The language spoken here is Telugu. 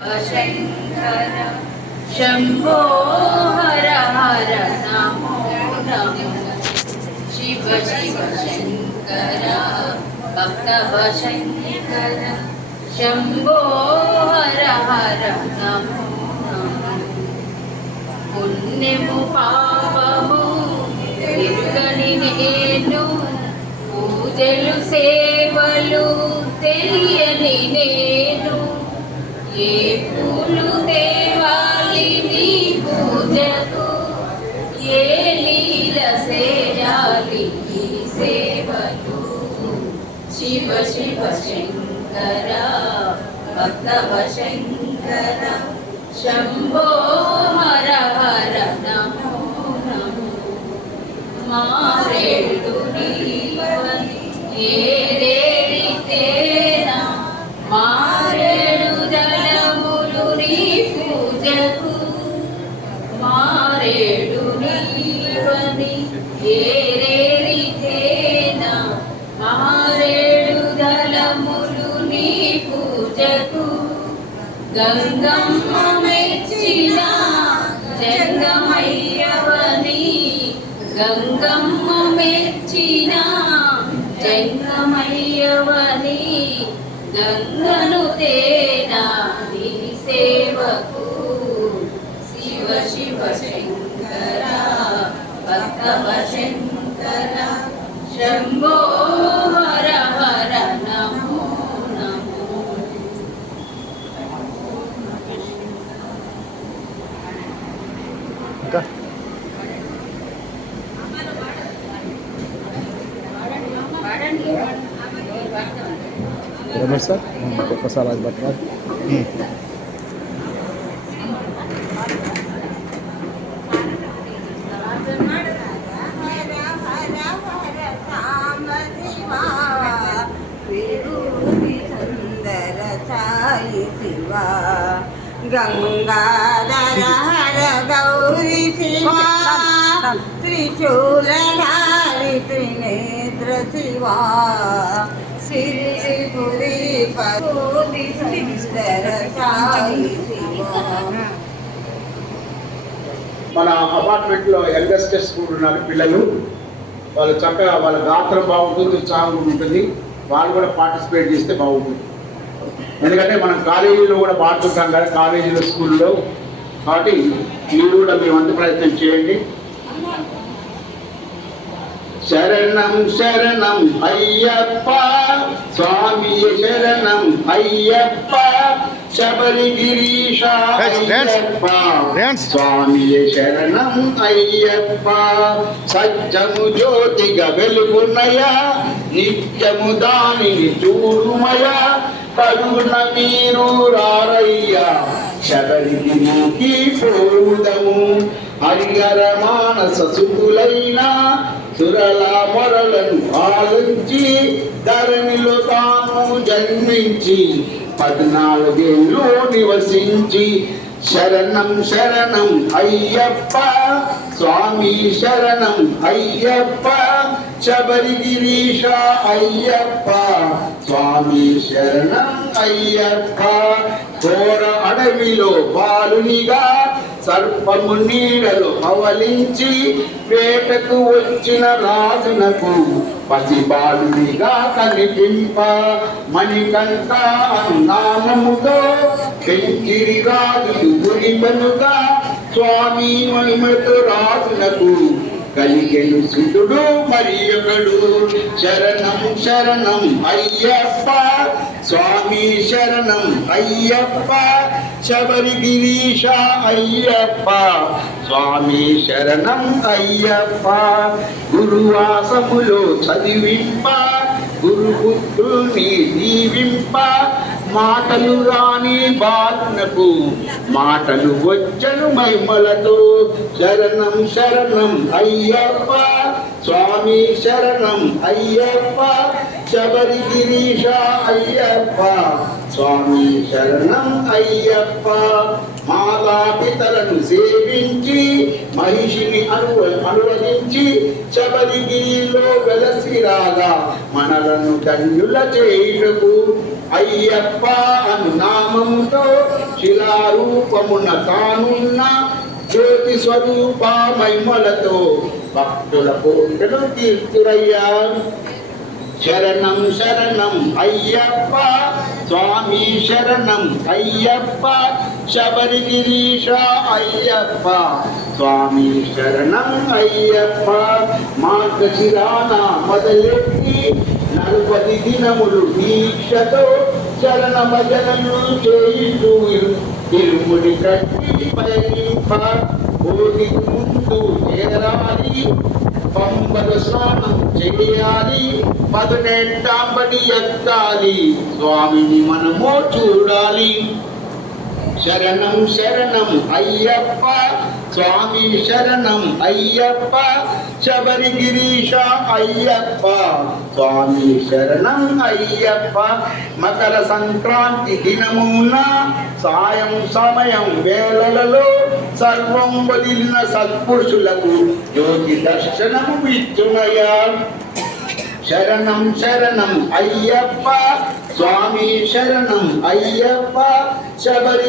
శంకర శంభో హర హర నమో నమో శివ శివ శంకర భక్తవ శంకర శంభో హర హర నమో నమో పుణ్యము పాపము ఎరుగని నేను పూజలు సేవలు తెలియని నేను ఏ పూలు దేవాలి నీ పూజకు? ఏ లీల చేయాలి నీ సేవలు శివ శివ శంకర భక్తవ శంకర శంభో హర హర నమో నమో. మారేడు గంగమ్మ మెచ్చిన జంగమయ్యవని. గంగమ్మ మెచ్చిన జంగమయ్యవని. గంగను తేనా నీ సేవకు శివ శివ శంకర భక్తవ శంకర శంభో హర హర నమో నమో ఇంకా? రమేష్ సార్ ఒక్కసారి అది పట్టరాదు గంగా శివా త్రిశూలధారి త్రినేత్ర శివా. శ్రీపురి పరోది సుందర సాయి శివా. మన అపార్ట్మెంట్లో యంగస్టర్స్ కూడా ఉన్నారు పిల్లలు. వాళ్ళు చక్కగా వాళ్ళ గాత్రం బాగుంటుంది ఉత్సాహం ఉంటుంది. వాళ్ళు కూడా పార్టిసిపేట్ చేస్తే బాగుంటుంది. ఎందుకంటే మనం కాలేజీలో కూడా పాడుతుంటాం కదా కాలేజీలో స్కూల్లో. కాబట్టి మీరు కూడా మీ వంతు ప్రయత్నం చేయండి శరణం శరణం అయ్యప్ప స్వామి శరణం అయ్యప్ప dance. అయ్యప్ప. స్వామి శరణం అయ్యప్ప సత్యము జ్యోతిగా వెలుగునయ నిత్యము దానిని చూడుమయ కరుణ మీరు రారయ్య శబరిగిరికి పోరుదము హరిహర మానస సుకులైన సురల మొరలను ఆలోచి ధరణిలో తాను జన్మించి పద్నాలుగేళ్ళు నివసించి శరణం శరణం అయ్యప్ప. స్వామి శరణం అయ్యప్ప. శబరిగిరీష అయ్యప్ప. స్వామి శరణం అయ్యప్ప. ఘోర అడవిలో బాలునిగా సర్పము నీడలు పవలించి వేటకు వచ్చిన రాజునకు పసిబాలునిగా కనిపింప మణికంఠ నామముతో పెంకిరి రాజు గురి స్వామి మహిమతో రాజునకు కలిగెను సుతుడు మరి ఒకడు శరణం శరణం అయ్యప్ప. స్వామి శరణం అయ్యప్ప. శబరిగిరీశ అయ్యప్ప. స్వామి శరణం అయ్యప్ప. గురువాసములో చదివింప. గురుపుత్రుని దీవింప. మాటలు రాని బాలునకు మాటలు వచ్చను మహిమలతో. శరణం శరణం అయ్యప్ప స్వామి శరణం అయ్యప్ప శబరి గిరీష అయ్యప్ప స్వామి శరణం అయ్యప్ప. మాతాపితలను సేవించి మహిషిని అనువ అనువదించి శబరిగిరిలో వెలసి రాగా మనలను ధన్యుల చేయుటకు అయ్యప్ప అను నామంతో శిలారూపమున తానున్న జ్యోతి స్వరూప మహిమలతో భక్తుల కోటలు తీర్చురయ్యా శరణం శరణం అయ్యప్ప. స్వామి శరణం అయ్యప్ప. శబరిగిరీష అయ్యప్ప. స్వామి శరణం అయ్యప్ప. మార్గశిరాన మొదలెట్టి నలభై దినములు దీక్షతో చరణ భజనలు చేయుచు తిరుముడి కట్టి పయనింప కోటికి ముందు చేరాలి. పంపలు స్నానం చేయాలి. పదునెంటాంబడి ఎత్తాలి స్వామిని మనము చూడాలి. శరణం శరణం అయ్యప్ప. స్వామి శరణం అయ్యప్ప శబరిగిరీష అయ్యప్ప. స్వామి శరణం అయ్యప్ప మకర సంక్రాంతి దినమున సాయం సమయం వేళలలో సర్వం వదిలిన సత్పురుషులకు జ్యోతి దర్శనము విద్యుమయా శరణం శరణం అయ్యప్ప స్వామి శరణం అయ్యప్ప శబరి